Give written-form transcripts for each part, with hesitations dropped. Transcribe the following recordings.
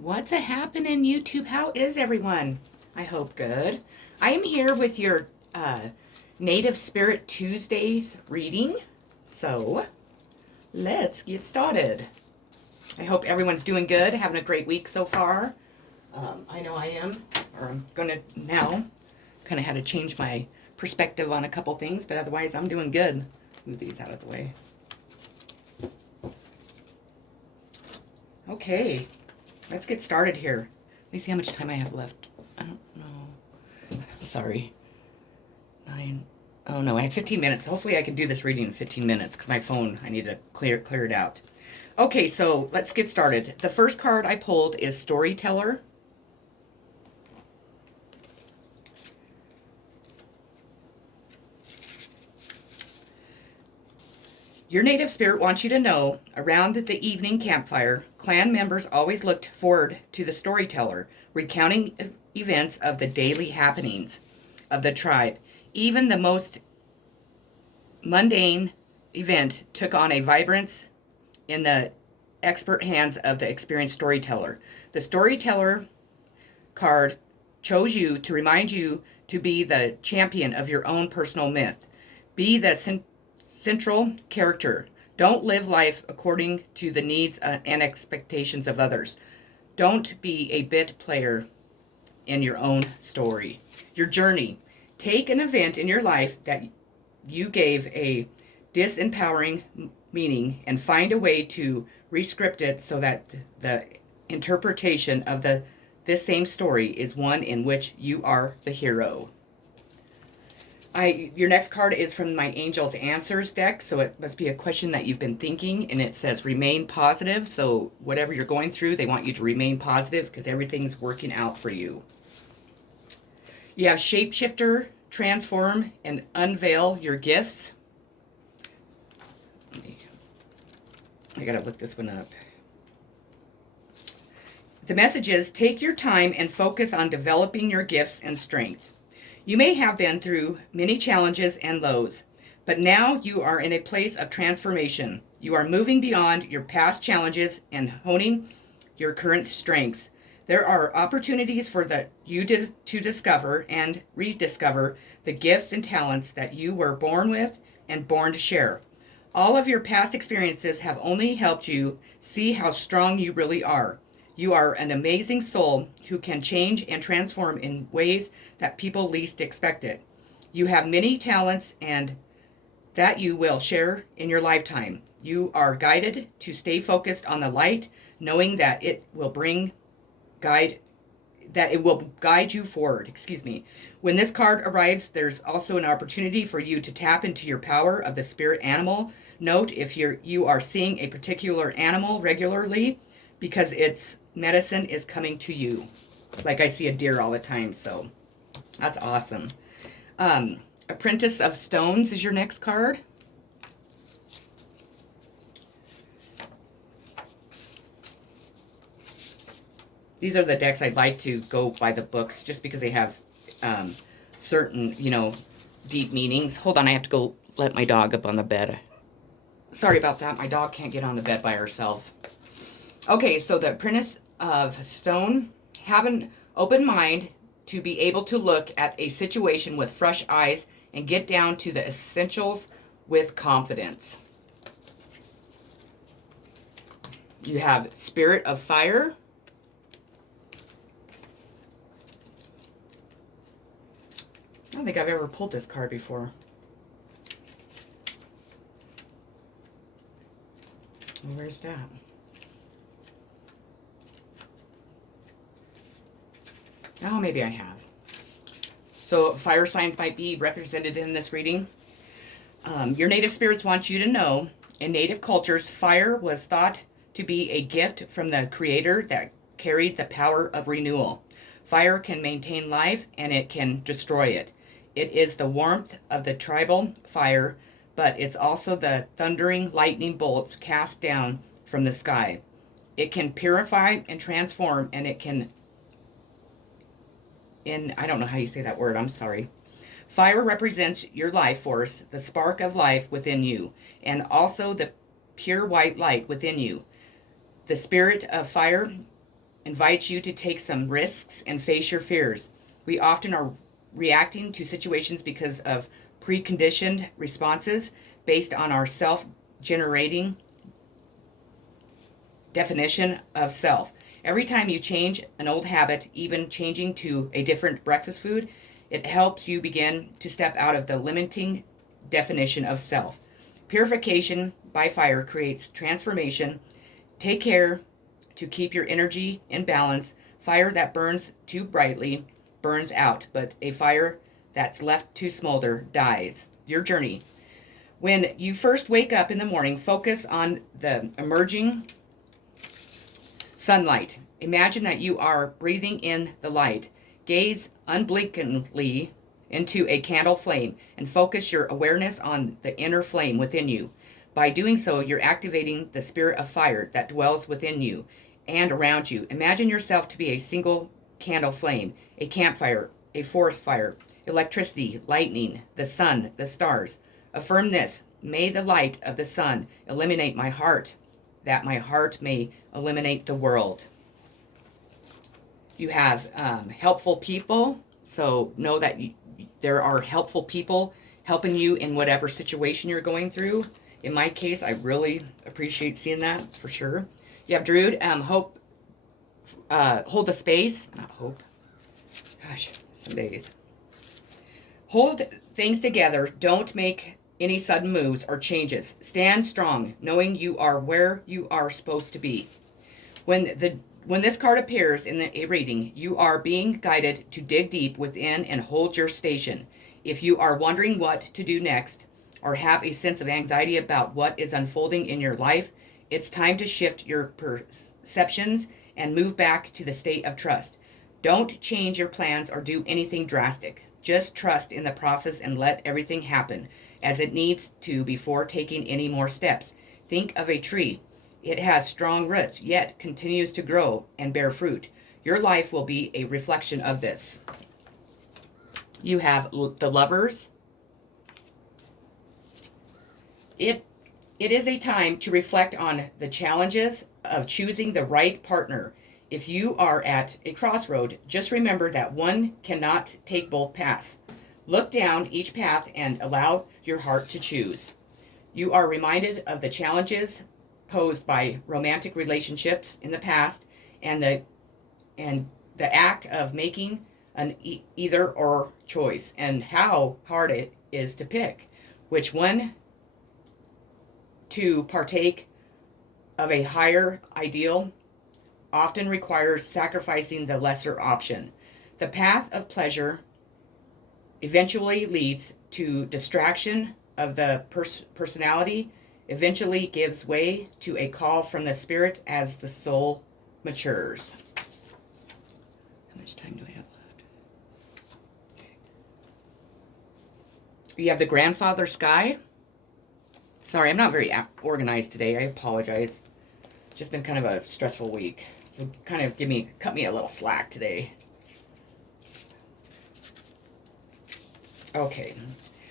What's a happening, YouTube? How is everyone? I hope good. I am here with your Native Spirit Tuesdays reading. So let's get started. I hope everyone's doing good, having a great week so far. I know I am, or I'm going to now. Kind of had to change my perspective on a couple things, but otherwise I'm doing good. Move these out of the way. Okay. Let's get started here. Let me see how much time I have left. I don't know. I'm sorry. 9. Oh no, I had 15 minutes. Hopefully I can do this reading in 15 minutes because my phone, I need to clear it out. Okay, so let's get started. The first card I pulled is Storyteller. Your native spirit wants you to know, around the evening campfire, clan members always looked forward to the storyteller, recounting events of the daily happenings of the tribe. Even the most mundane event took on a vibrance in the expert hands of the experienced storyteller. The storyteller card chose you to remind you to be the champion of your own personal myth. Be the central character. Don't live life according to the needs and expectations of others. Don't be a bit player in your own story. Your journey. Take an event in your life that you gave a disempowering meaning and find a way to rescript it so that the interpretation of this same story is one in which you are the hero. Your next card is from my Angel's Answers deck, so it must be a question that you've been thinking, and it says remain positive. So whatever you're going through, they want you to remain positive because everything's working out for you. You have Shapeshifter, transform, and unveil your gifts. I gotta look this one up. The message is take your time and focus on developing your gifts and strength. You may have been through many challenges and lows, but now you are in a place of transformation. You are moving beyond your past challenges and honing your current strengths. There are opportunities for you to discover and rediscover the gifts and talents that you were born with and born to share. All of your past experiences have only helped you see how strong you really are. You are an amazing soul who can change and transform in ways that people least expect it. You have many talents and that you will share in your lifetime. You are guided to stay focused on the light, knowing that it will guide you forward. Excuse me. When this card arrives, there's also an opportunity for you to tap into your power of the spirit animal. Note if you are seeing a particular animal regularly because its medicine is coming to you. Like I see a deer all the time, so that's awesome. Apprentice of Stones is your next card. These are the decks I'd like to go by the books just because they have certain, deep meanings. Hold on, I have to go let my dog up on the bed. Sorry about that. My dog can't get on the bed by herself. Okay, so the Apprentice of Stone, have an open mind to be able to look at a situation with fresh eyes and get down to the essentials with confidence. You have Spirit of Fire. I don't think I've ever pulled this card before. Where's that? Oh, maybe I have. So fire signs might be represented in this reading. Your native spirits want you to know, in native cultures, fire was thought to be a gift from the creator that carried the power of renewal. Fire can maintain life and it can destroy it. It is the warmth of the tribal fire, but it's also the thundering lightning bolts cast down from the sky. It can purify and transform, and it can I don't know how you say that word, I'm sorry. Fire represents your life force, the spark of life within you, and also the pure white light within you. The spirit of fire invites you to take some risks and face your fears. We often are reacting to situations because of preconditioned responses based on our self-generating definition of self. Every time you change an old habit, even changing to a different breakfast food, it helps you begin to step out of the limiting definition of self. Purification by fire creates transformation. Take care to keep your energy in balance. Fire that burns too brightly burns out, but a fire that's left to smolder dies. Your journey. When you first wake up in the morning, focus on the emerging sunlight. Imagine that you are breathing in the light. Gaze unblinkingly into a candle flame and focus your awareness on the inner flame within you. By doing so, you're activating the spirit of fire that dwells within you and around you. Imagine yourself to be a single candle flame, a campfire, a forest fire, electricity, lightning, the sun, the stars. Affirm this: may the light of the sun illuminate my heart, that my heart may eliminate the world. You have helpful people, so know that there are helpful people helping you in whatever situation you're going through. In my case, I really appreciate seeing that for sure. You have Druid, hope, hold the space, not hope. Gosh, some days. Hold things together. Don't make any sudden moves or changes. Stand strong, knowing you are where you are supposed to be. When this card appears in a reading, you are being guided to dig deep within and hold your station. If you are wondering what to do next or have a sense of anxiety about what is unfolding in your life, it's time to shift your perceptions and move back to the state of trust. Don't change your plans or do anything drastic. Just trust in the process and let everything happen as it needs to before taking any more steps. Think of a tree. It has strong roots, yet continues to grow and bear fruit. Your life will be a reflection of this. You have the Lovers. It is a time to reflect on the challenges of choosing the right partner. If you are at a crossroad, just remember that one cannot take both paths. Look down each path and allow your heart to choose. You are reminded of the challenges posed by romantic relationships in the past and the act of making an either or choice and how hard it is to pick which one to partake of. A higher ideal often requires sacrificing the lesser option. The path of pleasure eventually leads to distraction of the personality, eventually gives way to a call from the spirit as the soul matures. How much time do I have left? Okay. You have the Grandfather Sky. Sorry, I'm not very organized today. I apologize. Just been kind of a stressful week. So kind of cut me a little slack today. Okay.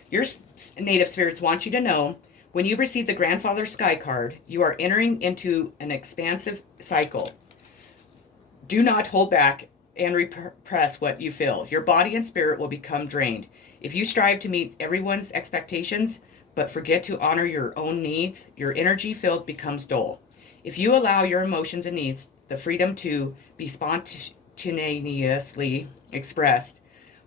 Your native spirits want you to know when you receive the Grandfather Sky card, you are entering into an expansive cycle. Do not hold back and repress what you feel. Your body and spirit will become drained. If you strive to meet everyone's expectations, but forget to honor your own needs, your energy field becomes dull. If you allow your emotions and needs the freedom to be spontaneously expressed,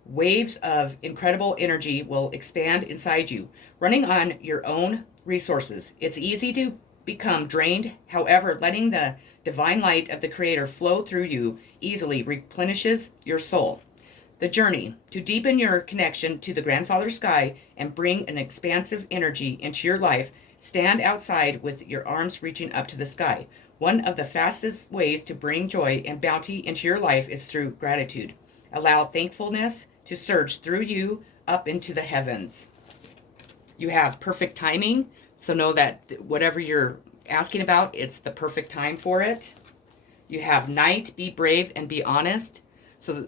waves of incredible energy will expand inside you, running on your own resources. It's easy to become drained. However, letting the divine light of the Creator flow through you easily replenishes your soul. The journey to deepen your connection to the Grandfather Sky and bring an expansive energy into your life. Stand outside with your arms reaching up to the sky. One of the fastest ways to bring joy and bounty into your life is through gratitude. Allow thankfulness to surge through you up into the heavens. You have perfect timing, so know that whatever you're asking about, it's the perfect time for it. You have Night, be brave and be honest. So,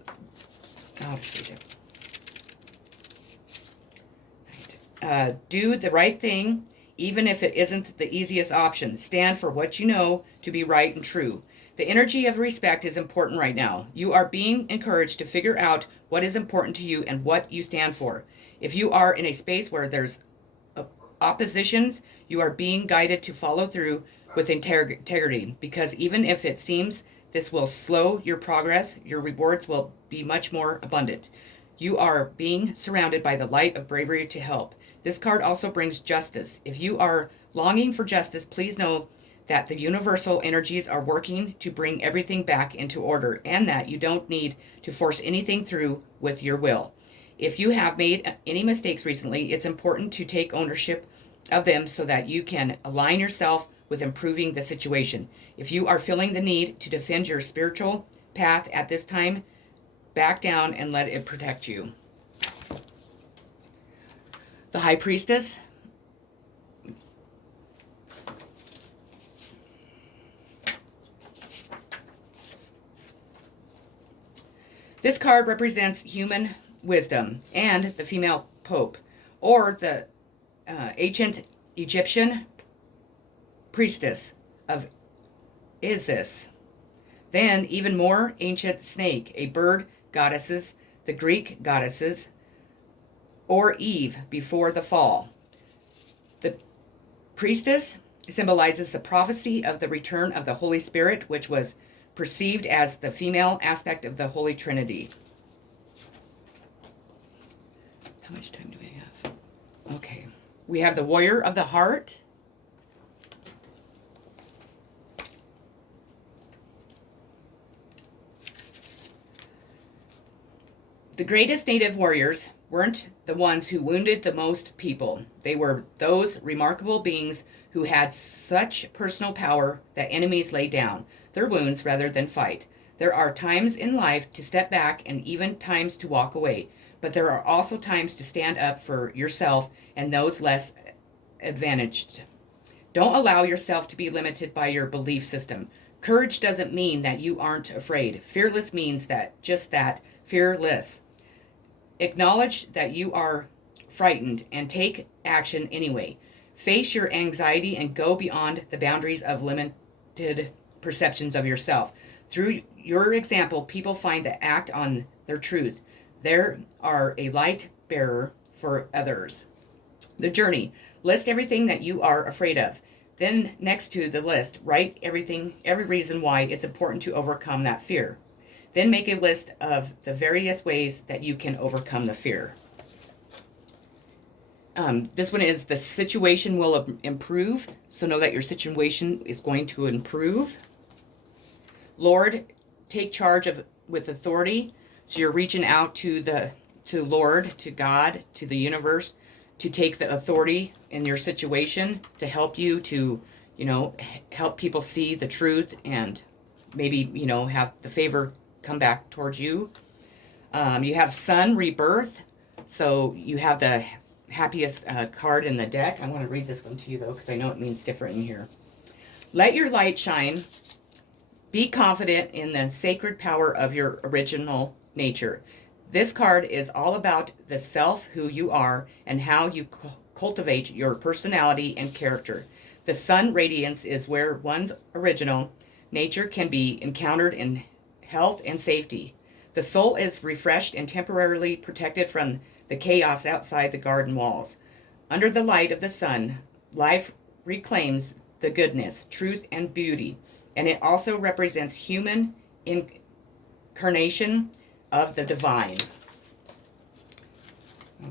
do the right thing, even if it isn't the easiest option. Stand for what you know to be right and true. The energy of respect is important right now. You are being encouraged to figure out what is important to you and what you stand for. If you are in a space where there's oppositions, you are being guided to follow through with integrity, because even if it seems this will slow your progress, your rewards will be much more abundant. You are being surrounded by the light of bravery to help. This card also brings justice. If you are longing for justice, please know that the universal energies are working to bring everything back into order, and that you don't need to force anything through with your will. If you have made any mistakes recently, it's important to take ownership of them so that you can align yourself with improving the situation. If you are feeling the need to defend your spiritual path at this time, back down and let it protect you. The High Priestess. This card represents human wisdom and the female pope, or the ancient Egyptian priestess of Isis. Then even more ancient snake, a bird goddesses, the Greek goddesses, or Eve before the fall. The priestess symbolizes the prophecy of the return of the Holy Spirit, which was perceived as the female aspect of the Holy Trinity. How much time do we have? Okay. We have the Warrior of the Heart. The greatest native warriors weren't the ones who wounded the most people. They were those remarkable beings who had such personal power that enemies lay down their wounds rather than fight. There are times in life to step back and even times to walk away, but there are also times to stand up for yourself and those less advantaged. Don't allow yourself to be limited by your belief system. Courage doesn't mean that you aren't afraid. Fearless means that, fearless. Acknowledge that you are frightened and take action anyway. Face your anxiety and go beyond the boundaries of limited perceptions of yourself. Through your example, people find that act on their truth. There are a light bearer for others. The journey. List everything that you are afraid of. Then next to the list, write every reason why it's important to overcome that fear. Then make a list of the various ways that you can overcome the fear. This one is the situation will improve. So know that your situation is going to improve. Lord, take charge with authority. So you're reaching out to Lord, to God, to the universe, to take the authority in your situation to help you to, help people see the truth and maybe, have the favor come back towards you. You have Sun, rebirth. So you have the happiest card in the deck. I want to read this one to you though, because I know it means different in here. Let your light shine. Be confident in the sacred power of your original nature. This card is all about the self, who you are, and how you cultivate your personality and character. The sun radiance is where one's original nature can be encountered in health and safety. The soul is refreshed and temporarily protected from the chaos outside the garden walls. Under the light of the sun, life reclaims the goodness, truth, and beauty. And it also represents human incarnation of the divine.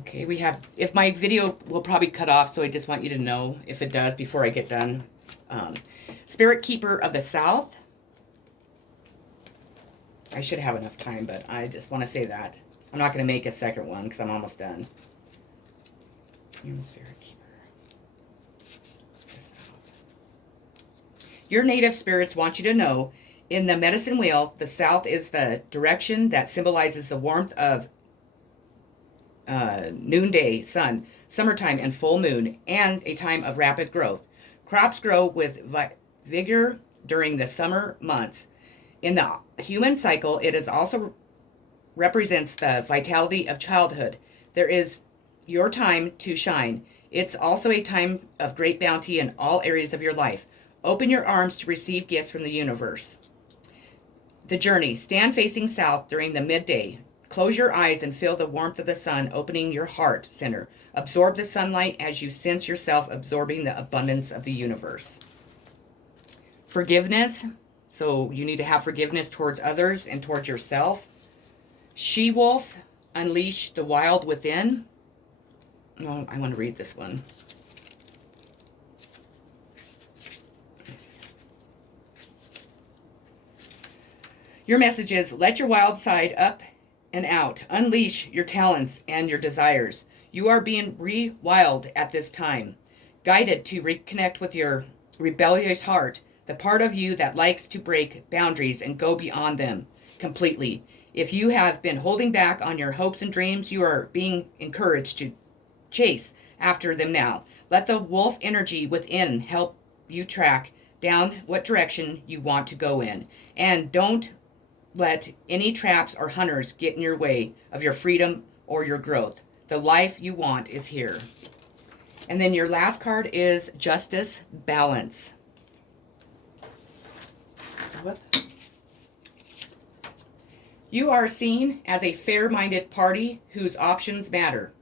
Okay, we have, if my video will probably cut off, so I just want you to know if it does before I get done. Spirit Keeper of the South. I should have enough time, but I just want to say that. I'm not going to make a second one because I'm almost done. Spirit Keeper. Your native spirits want you to know, in the medicine wheel, the south is the direction that symbolizes the warmth of noonday sun, summertime and full moon, and a time of rapid growth. Crops grow with vigor during the summer months. In the human cycle, it is also represents the vitality of childhood. There is your time to shine. It's also a time of great bounty in all areas of your life. Open your arms to receive gifts from the universe. The journey. Stand facing south during the midday. Close your eyes and feel the warmth of the sun opening your heart center. Absorb the sunlight as you sense yourself absorbing the abundance of the universe. Forgiveness. So you need to have forgiveness towards others and towards yourself. She-wolf, unleash the wild within. Oh, I want to read this one. Your message is, let your wild side up and out. Unleash your talents and your desires. You are being re-wild at this time. Guided to reconnect with your rebellious heart, the part of you that likes to break boundaries and go beyond them completely. If you have been holding back on your hopes and dreams, you are being encouraged to chase after them now. Let the wolf energy within help you track down what direction you want to go in. And don't let any traps or hunters get in your way of your freedom or your growth. The life you want is here. And then your last card is Justice, Balance. Whoop. You are seen as a fair-minded party whose options matter.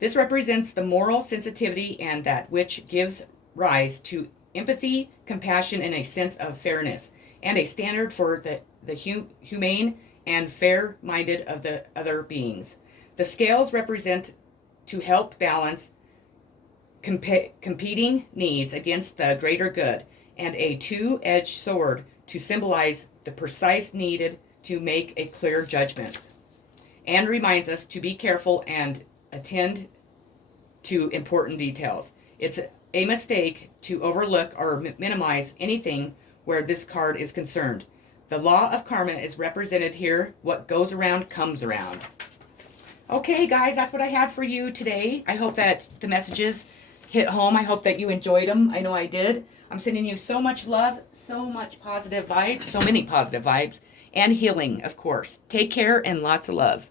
This represents the moral sensitivity and that which gives rise to empathy, compassion, and a sense of fairness, and a standard for the humane and fair-minded of the other beings. The scales represent to help balance competing needs against the greater good, and a two-edged sword to symbolize the precise needed to make a clear judgment, and reminds us to be careful and attend to important details. It's a mistake to overlook or minimize anything where this card is concerned. The law of karma is represented here. What goes around comes around. Okay, guys, that's what I had for you today. I hope that the messages hit home. I hope that you enjoyed them. I know I did. I'm sending you so much love, so much positive vibes, so many positive vibes, and healing, of course. Take care and lots of love.